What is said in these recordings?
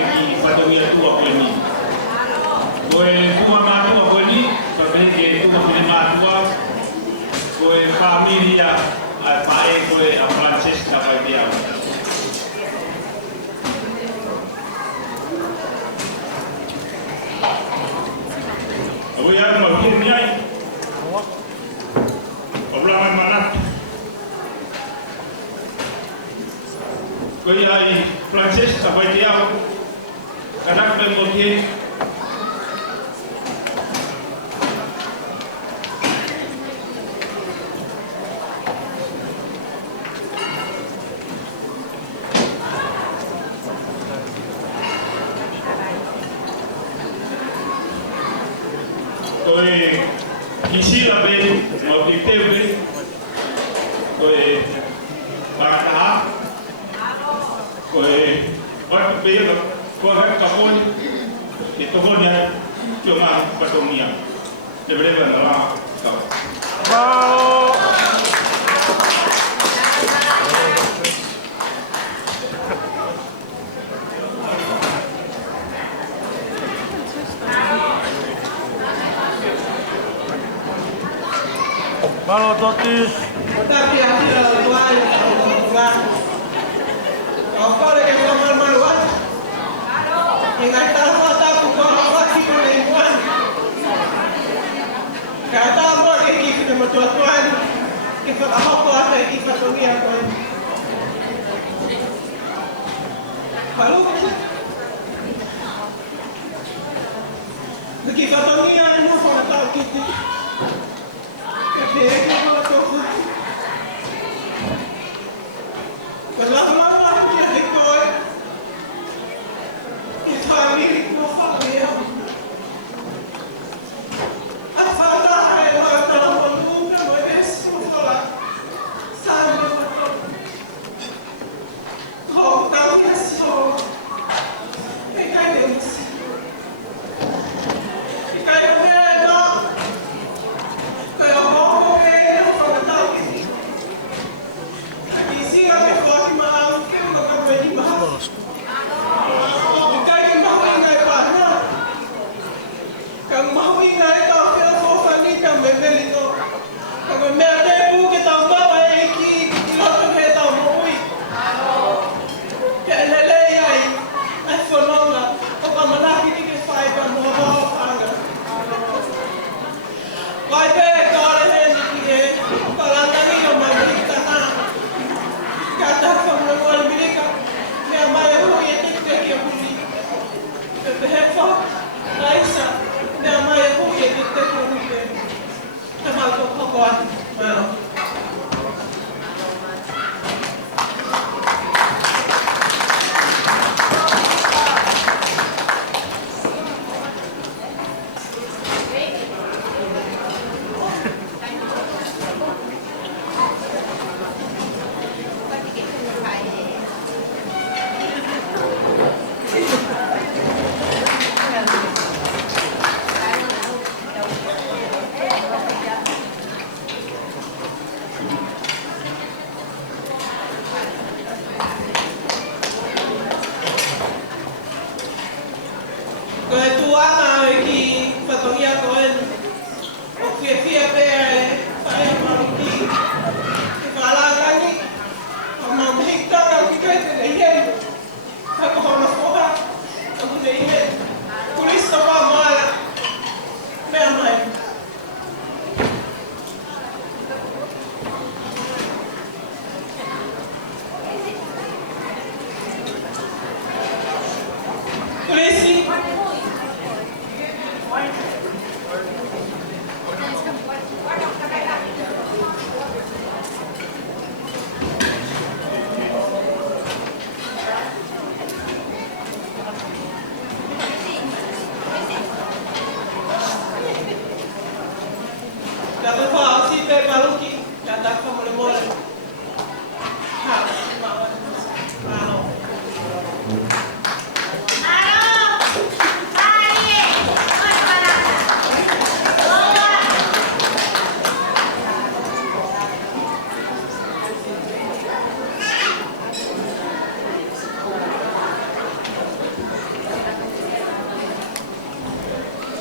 ki patogia tua ko ni. Koe tua matua ko ni, pabene ke tua pene matua, koe familia ai pae koe a Francesca vai dia. Oi ar mau ki ni ai. Oblaman mana? Koe ai Francesca vai dia. Kanak ben mo ki Kisi la be mo di tebe koe pakata koe ot be ko ga ka pon itu honya cuma patomia de breve la ka Valo Totis. Tapi hasil tuan tuan. Apa lagi kamar maluan? Ingat tahu aku kau sih perempuan. Kata apa lagi kita tuan kita apa ada kita dunia tuan. Halo. Kita dunia ini mau tahu kita.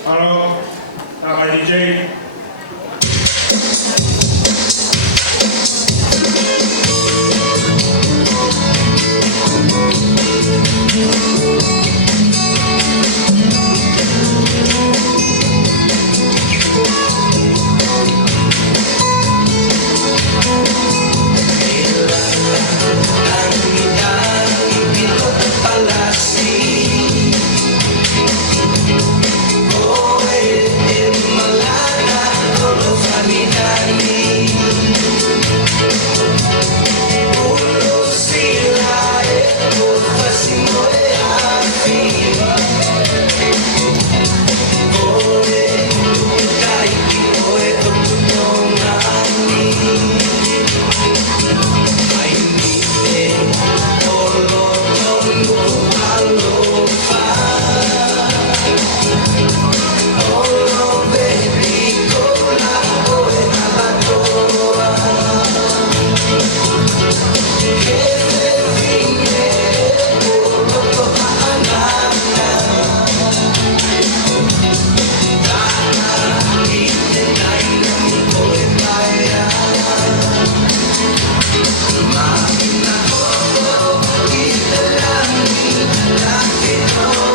Halo, sama DJ. Kita langit, langit